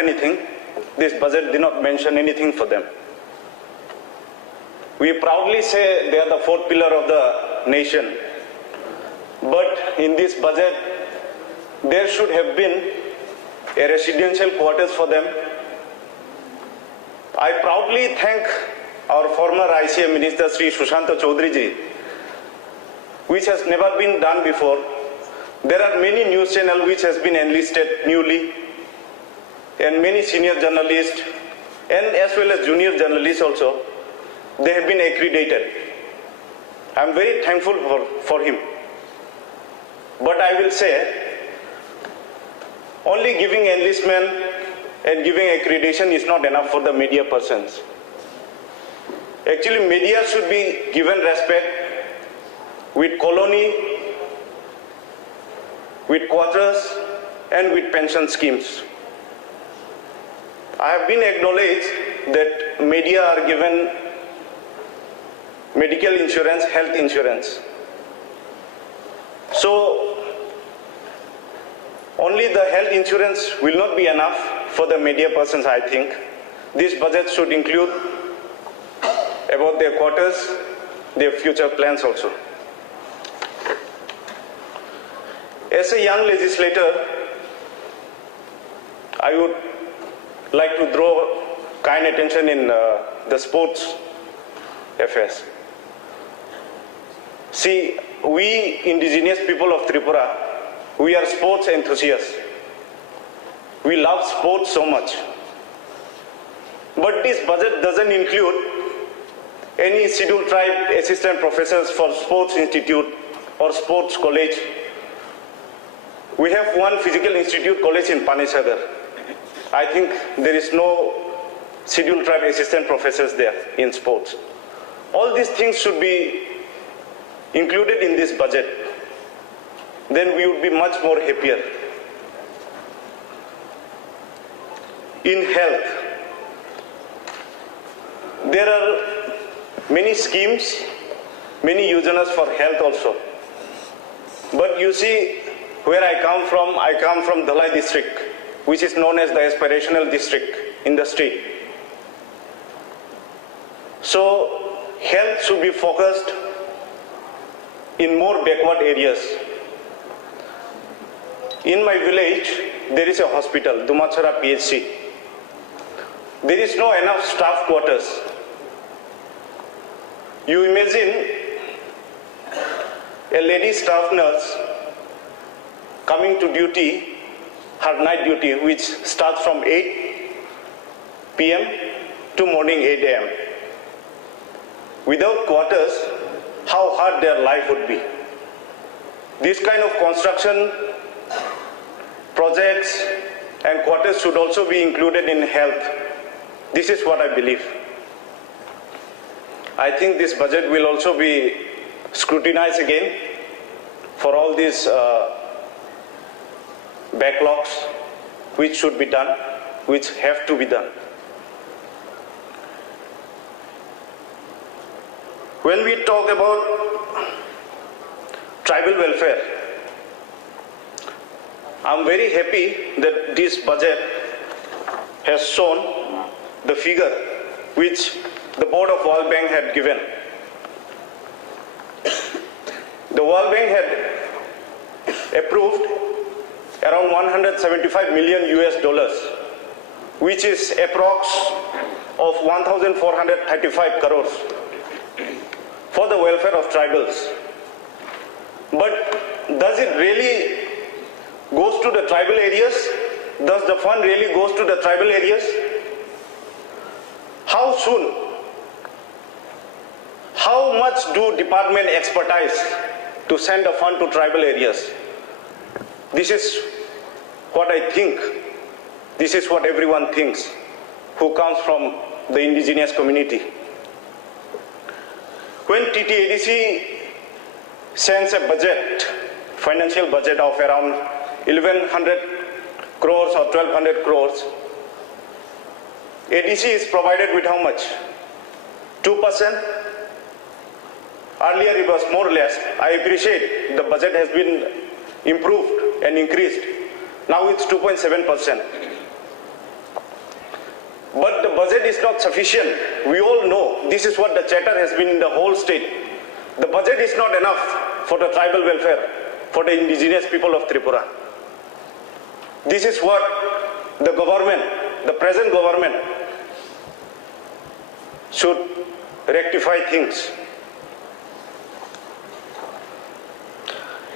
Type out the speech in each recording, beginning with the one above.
anything. This budget did not mention anything for them. We proudly say they are the fourth pillar of the nation. But in this budget, there should have been a residential quarters for them. I proudly thank our former ICA Minister Sri Sushanta Chaudhary ji, which has never been done before. There are many news channels which has been enlisted newly, and many senior journalists and as well as junior journalists also. They have been accredited. I am very thankful for him. But I will say, only giving enlistment and giving accreditation is not enough for the media persons. Actually, media should be given respect with colony, with quarters, and with pension schemes. I have been acknowledged that media are given medical insurance, health insurance. So, only the health insurance will not be enough for the media persons, I think. This budget should include about their quarters, their future plans also. As a young legislator, I would like to draw kind attention in the sports affairs. See, we indigenous people of Tripura, we are sports enthusiasts. We love sports so much. But this budget doesn't include any scheduled tribe assistant professors for sports institute or sports college. We have one physical institute college in Panesagar. I think there is no scheduled tribe assistant professors there in sports. All these things should be included in this budget. Then we would be much more happier. In health, there are many schemes, many yojanas for health also. But you see, where I come from Dhalai district, which is known as the aspirational district in the state. So, health should be focused in more backward areas. In my village, there is a hospital, Dumachara PHC. There is no enough staff quarters. You imagine a lady staff nurse coming to duty, her night duty, which starts from 8 p.m. to morning 8 a.m. Without quarters, how hard their life would be. This kind of construction projects and quarters should also be included in health. This is what I believe. I think this budget will also be scrutinized again for all these backlogs which should be done, which have to be done. When we talk about tribal welfare, I'm very happy that this budget has shown the figure which the Board of World Bank had given. The World Bank had approved around 175 million US dollars, which is approx of 1,435 crores for the welfare of tribals. But does it really goes to the tribal areas? Does the fund really goes to the tribal areas? How soon? How much do department expertise to send a fund to tribal areas? This is what I think. This is what everyone thinks who comes from the indigenous community. When TTADC sends a budget, financial budget of around 1100 crores or 1200 crores, ADC is provided with how much? 2%? Earlier it was more or less. I appreciate the budget has been improved and increased. Now it's 2.7%. But the budget is not sufficient. We all know this is what the chatter has been in the whole state. The budget is not enough for the tribal welfare, for the indigenous people of Tripura. This is what the government, the present government, should rectify things.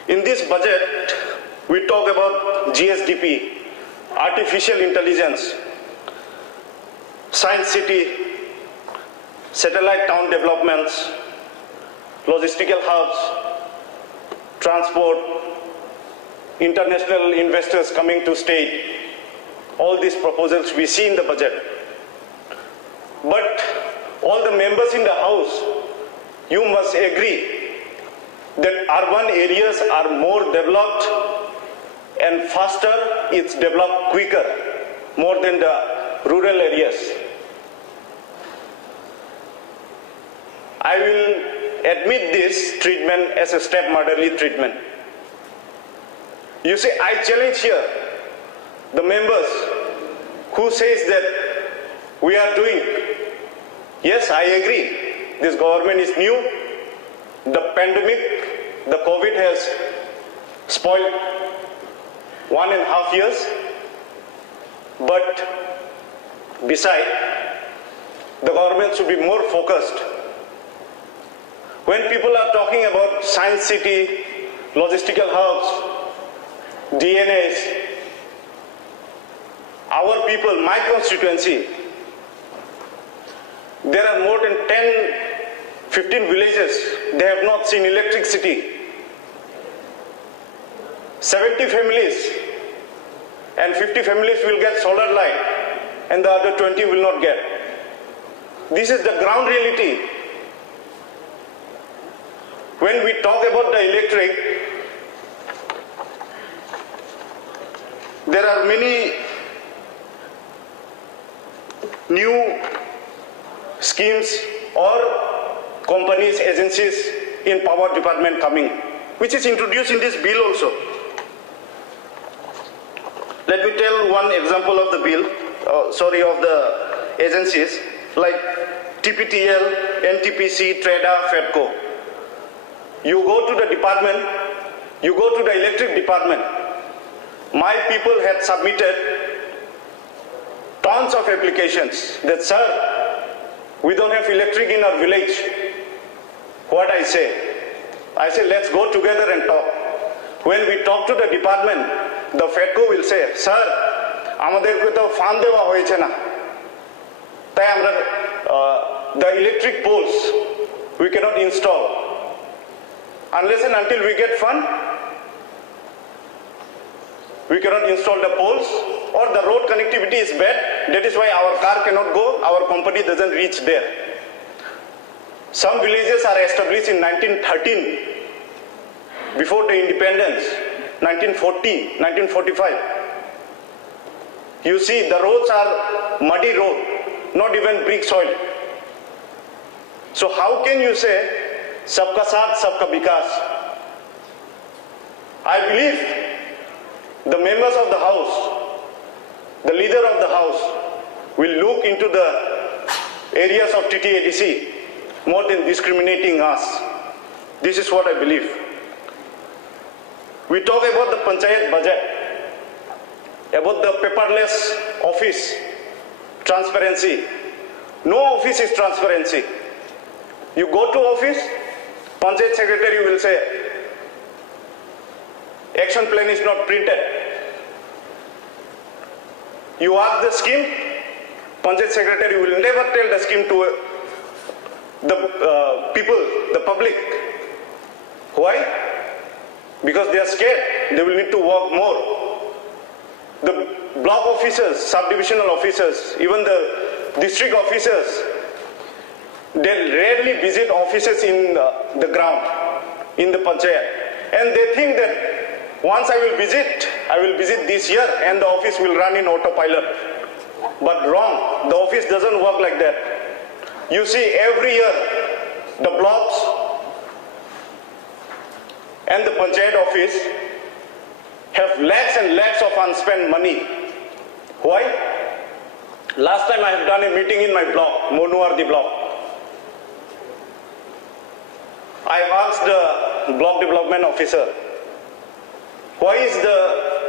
In this budget, we talk about GSDP, artificial intelligence, science city, satellite town developments, logistical hubs, transport, international investors coming to state, all these proposals we see in the budget. But all the members in the house, you must agree that urban areas are more developed and faster, it's developed quicker, more than the rural areas. I will admit this treatment as a stepmotherly treatment. You see, I challenge here the members who says that we are doing. Yes, I agree. This government is new. The pandemic, the COVID has spoiled 1.5 years. But besides, the government should be more focused. When people are talking about science city, logistical hubs, DNAs, our people, my constituency, there are more than 10, 15 villages, they have not seen electricity. 70 families and 50 families will get solar light and the other 20 will not get. This is the ground reality. When we talk about the electric, there are many new schemes or companies, agencies in power department coming, which is introduced in this bill also. Let me tell one example of the bill, of the agencies, like TPTL, NTPC, TREDA, FEDCO. You go to the department, you go to the electric department. My people had submitted tons of applications that, sir, we don't have electric in our village. What I say? I say, let's go together and talk. When we talk to the department, the FEDCO will say, sir, আমাদেরকে তো fund দেওয়া হয়েছে না, তাই আমরা the electric poles we cannot install unless and until we get fund. We cannot install the poles, or the road connectivity is bad. That is why our car cannot go, our company doesn't reach there. Some villages are established in 1913, before the independence, 1940, 1945. You see, the roads are muddy road, not even brick soil. So how can you say, sabka saath, sabka vikas? I believe the members of the house, the leader of the house, will look into the areas of TTADC more than discriminating us. This is what I believe. We talk about the panchayat budget, about the paperless office, transparency. No office is transparency. You go to office, panchayat secretary will say, action plan is not printed. You ask the scheme, panchayat secretary will never tell the scheme to the people, the public. Why? Because they are scared. They will need to work more. The block officers, subdivisional officers, even the district officers, they rarely visit offices in the ground, in the panchayat. And they think that once I will visit this year and the office will run in autopilot. But wrong, the office doesn't work like that. You see, every year, the blocks and the panchayat office have lakhs and lakhs of unspent money. Why? Last time I have done a meeting in my block, Monuardi block. I have asked the block development officer, why is the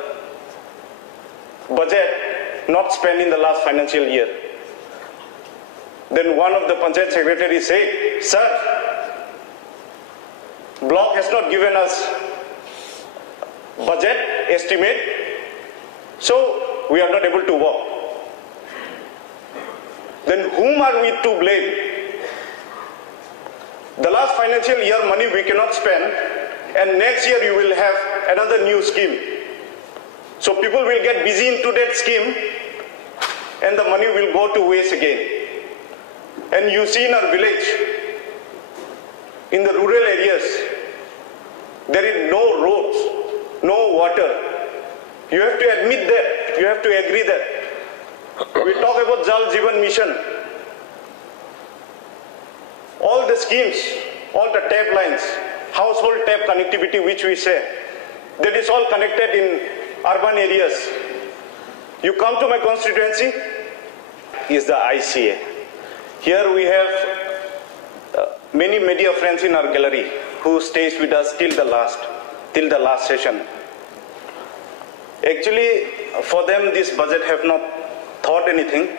budget not spent in the last financial year? Then one of the Panchayat secretaries said, sir, block has not given us budget estimate, so we are not able to work. Then whom are we to blame? The last financial year money we cannot spend, and next year you will have another new scheme. So people will get busy into that scheme and the money will go to waste again. And you see in our village, in the rural areas, there is no roads, no water. You have to admit that, you have to agree that. We talk about Jal Jeevan Mission. All the schemes, all the tap lines, household tap connectivity which we say, that is all connected in urban areas. You come to my constituency, is the ICA. Here we have many media friends in our gallery who stays with us till the last session. Actually, for them this budget have not thought anything.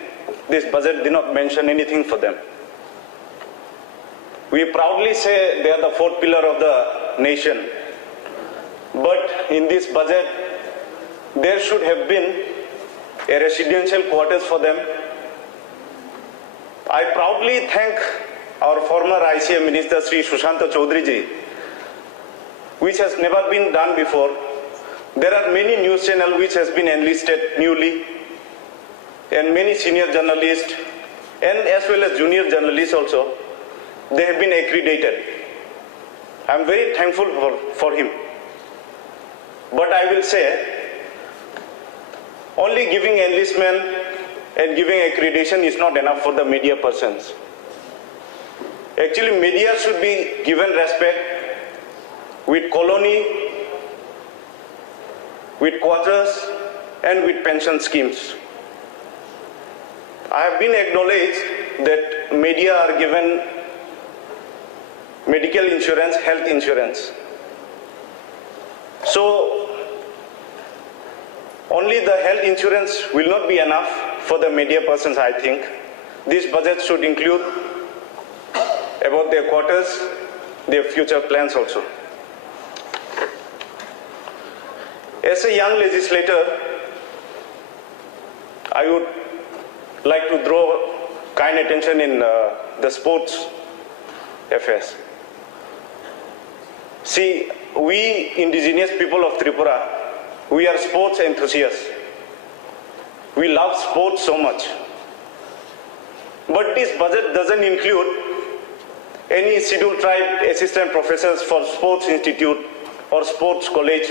This budget did not mention anything for them. We proudly say they are the fourth pillar of the nation. But in this budget, there should have been a residential quarters for them. I proudly thank our former ICA Minister Sri Sushanta Chaudhary ji, which has never been done before. There are many news channels which has been enlisted newly, and many senior journalists and as well as junior journalists also, they have been accredited. I am very thankful for him. But I will say, only giving enlistment and giving accreditation is not enough for the media persons. Actually, media should be given respect with colony, with quarters, and with pension schemes. I have been acknowledged that media are given medical insurance, health insurance. So, only the health insurance will not be enough for the media persons, I think. This budget should include about their quarters, their future plans also. As a young legislator, I would like to draw kind attention in the sports affairs. See, we indigenous people of Tripura, we are sports enthusiasts. We love sports so much. But this budget doesn't include any scheduled tribe assistant professors for sports institute or sports college.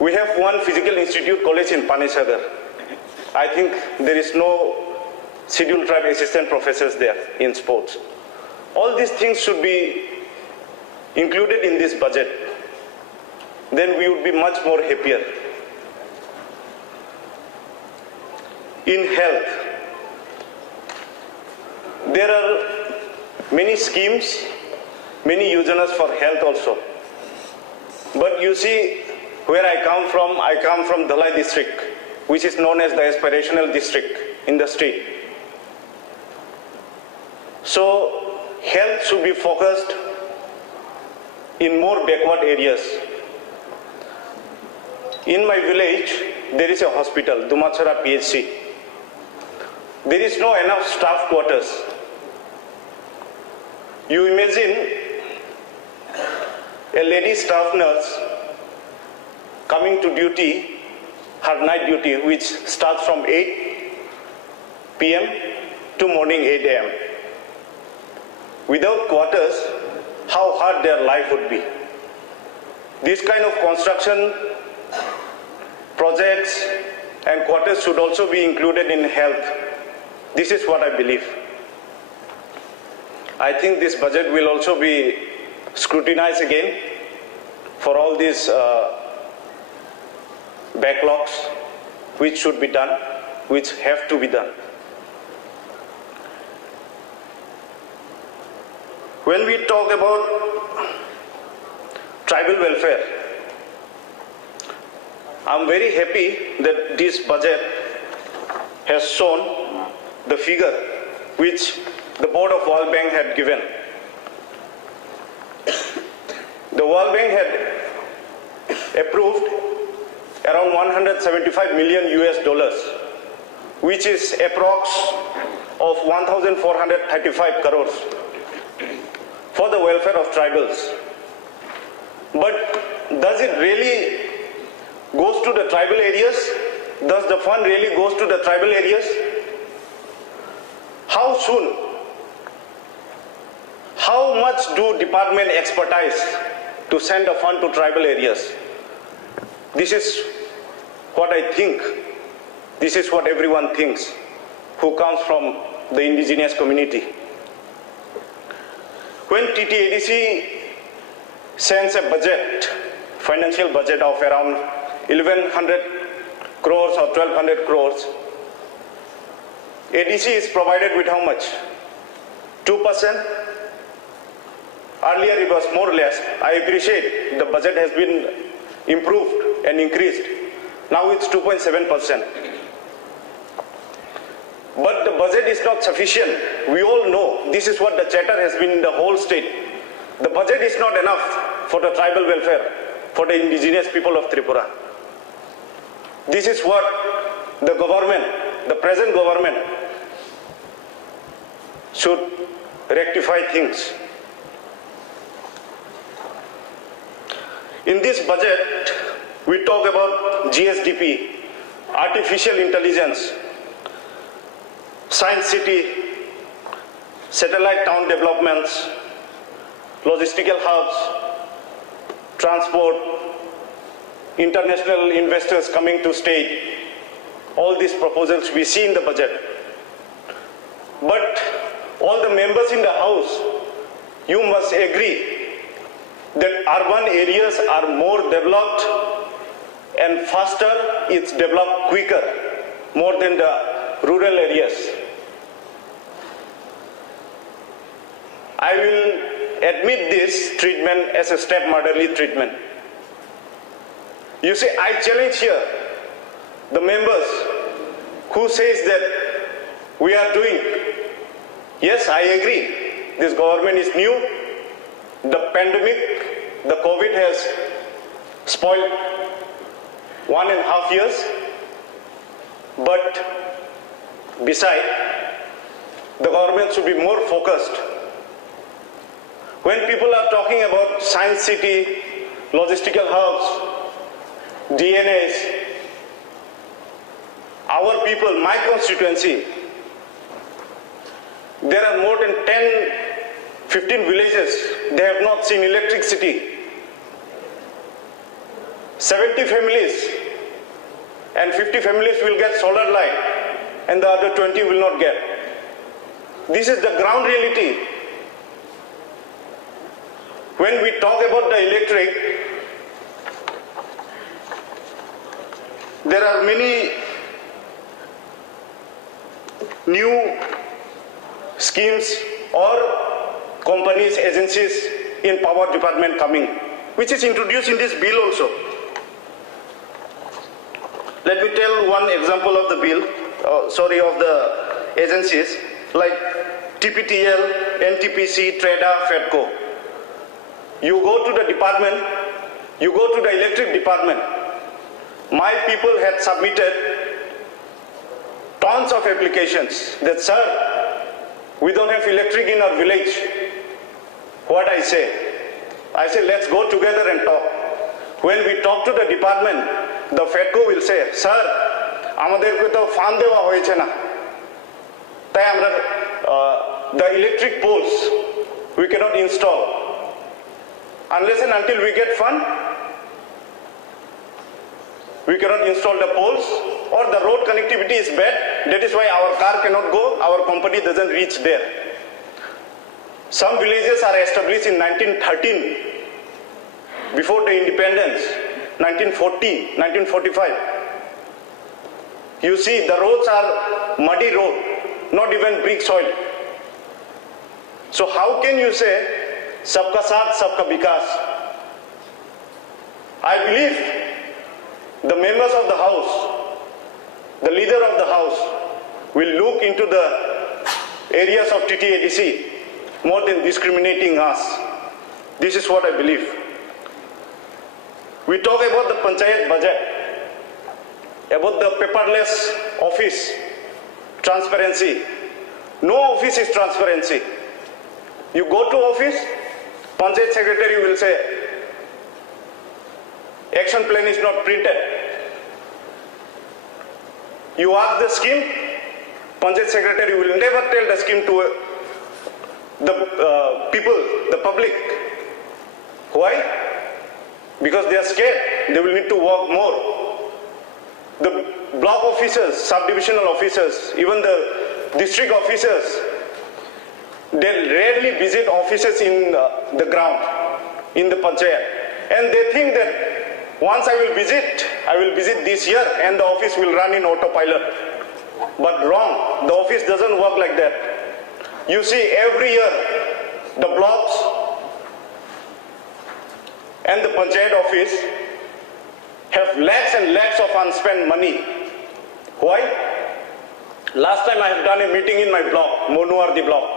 We have one physical institute college in Panesagar. I think there is no scheduled tribe assistant professors there in sports. All these things should be included in this budget. Then we would be much more happier. In health, there are many schemes, many yojanas for health also. But you see, where I come from Dhalai district, which is known as the aspirational district in the state. So, health should be focused in more backward areas. In my village, there is a hospital, Dumachara PHC. There is no enough staff quarters. You imagine a lady staff nurse coming to duty, her night duty, which starts from 8 p.m. to morning 8 a.m. Without quarters, how hard their life would be. This kind of construction projects and quarters should also be included in health. This is what I believe. I think this budget will also be scrutinized again for all these backlogs which should be done. which have to be done. When we talk about tribal welfare, I'm very happy that this budget has shown the figure which the Board of World Bank had given. The World Bank had approved around 175 million US dollars, which is approx of 1,435 crores for the welfare of tribals. But does it really goes to the tribal areas? Does the fund really goes to the tribal areas? How soon? How much do department expertise to send a fund to tribal areas? This is what I think. This is what everyone thinks who comes from the indigenous community. When TTADC sends a budget, financial budget of around 1100 crores or 1200 crores, ADC is provided with how much? 2%? Earlier it was more or less. I appreciate the budget has been improved and increased. Now it's 2.7%. But the budget is not sufficient. We all know this is what the chatter has been in the whole state. The budget is not enough for the tribal welfare, for the indigenous people of Tripura. This is what the government, the present government, should rectify things. In this budget, we talk about GSDP, artificial intelligence, science city, satellite town developments, logistical hubs, transport, international investors coming to state. All these proposals we see in the budget. But all the members in the House, you must agree that urban areas are more developed and faster, it's developed quicker, more than the rural areas. I will admit this treatment as a stepmotherly treatment. You see, I challenge here the members who says that we are doing. Yes, I agree. This government is new. The pandemic, the COVID has spoiled 1.5 years. But beside, the government should be more focused. When people are talking about science city, logistical hubs, DNAs, our people, my constituency, there are more than 10, 15 villages, they have not seen electricity. 70 families and 50 families will get solar light and the other 20 will not get. This is the ground reality. When we talk about the electric, there are many new schemes or companies, agencies in power department coming, which is introduced in this bill also. Let me tell one example of the bill, of the agencies, like TPTL, NTPC, TREDA, FEDCO. You go to the department, you go to the electric department. My people had submitted tons of applications that, sir, we don't have electric in our village. What I say? I say, let's go together and talk. When we talk to the department, the FEDCO will say, sir, আমাদেরকে তো fund দেওয়া হয়েছে না, তাই আমরা the electric poles we cannot install unless and until we get fund. We cannot install the poles, or the road connectivity is bad. That is why our car cannot go, our company doesn't reach there. Some villages are established in 1913, before the independence, 1940, 1945. You see, the roads are muddy road, not even brick soil. So how can you say, sabka saath, sabka vikas? I believe the members of the house, the leader of the house, will look into the areas of TTADC more than discriminating us. This is what I believe. We talk about the panchayat budget, about the paperless office, transparency. No office is transparency. You go to office, panchayat secretary will say, action plan is not printed. You ask the scheme, panchayat secretary will never tell the scheme to the people, the public. Why? Because they are scared. They will need to work more. The block officers, subdivisional officers, even the district officers, they rarely visit offices in the ground, in the panchayat. And they think that once I will visit this year and the office will run in autopilot. But wrong, the office doesn't work like that. You see, every year, the blocks and the panchayat office have lakhs and lakhs of unspent money. Why? Last time I have done a meeting in my block, Monuardi block.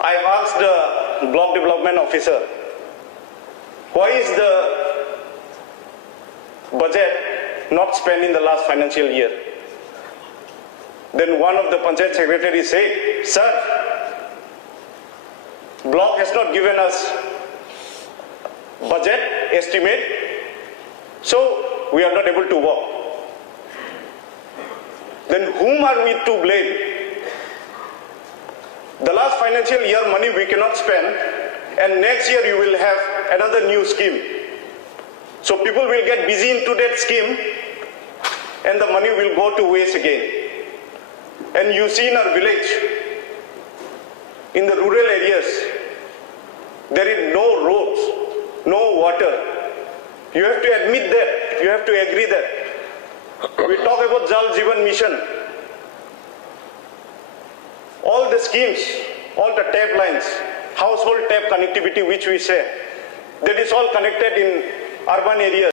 I have asked the block development officer, why is the budget not spent in the last financial year? Then one of the panchayat secretaries said, sir, block has not given us budget estimate, so we are not able to work. Then whom are we to blame? The last financial year money we cannot spend, and next year you will have another new scheme. So people will get busy into that scheme and the money will go to waste again. And you see in our village, in the rural areas, there is no roads, no water. You have to admit that, you have to agree that. We talk about Jal Jeevan Mission. All the schemes, all the tap lines, household tap connectivity which we say, that is all connected in urban areas.